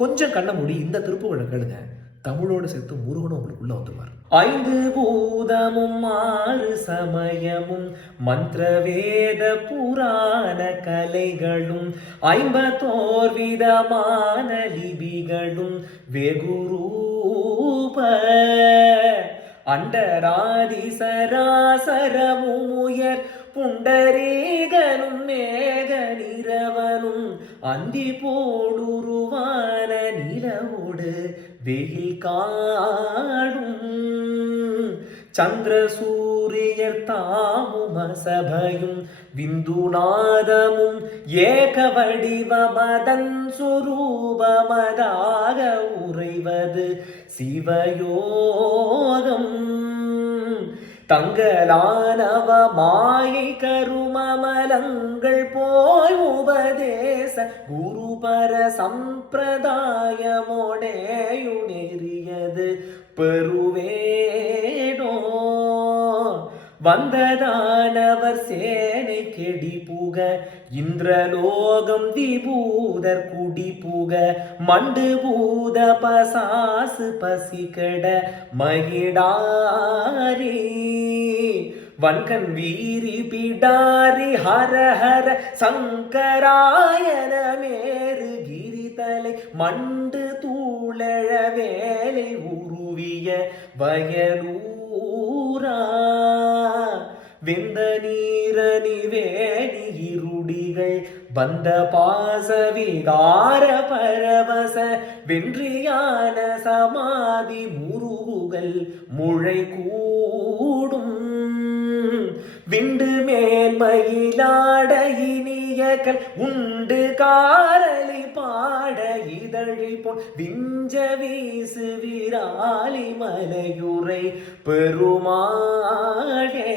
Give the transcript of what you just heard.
கொஞ்சம் கண்ண மூடி இந்த திருப்புகழை கேளுங்க. தமிழோடு சேர்த்து முருகனும் உங்களுக்குள்ள வந்துருவார். 5 பூதமும் 6 சமயமும் மந்திரவேத புராண கலைகளும் 51 விதமான லிபிகளும் வெகுரூப அண்டராதி சராசரமும் உயர் புண்டரீகனும் மேக நிறவனும் அந்தி போடுருவான நிலவோடு வெயில் காடும் சந்திர சூரியர் தாமும் அசபையும் விந்துநாதமும் ஏக வடிவமதன் சுரூபமதாக உறைவது சிவயோகம் தங்கலானவ மாயை கருமமலங்கள் போய் உபதேச குருபர சம்பிரதாயமோடேயுணெறியது பெருவேடோ வந்ததானவர் சேனை கெடி புக இந்திரலோகம் விபூதர் குடி புக மண்டு பூத பசாசு பசிகட மகிடாரி வன்கண் வீரி பிடாரி ஹர ஹர சங்கராயன மேரு கிரிதலை மண்டு தூளழ வேலை உருவிய வயலூரா வெந்த நீரணி வேணி இருடிகள் பந்த பாச விகார பரவச வென்றியான சமாதி முருகுகள் முளை கூடும் விண்டு மேன்மயிலாட இனியகள் உண்டு காரலி பாட இதழி பொன் விஞ்ச வீசு விராலி மலையுரை பெருமாளே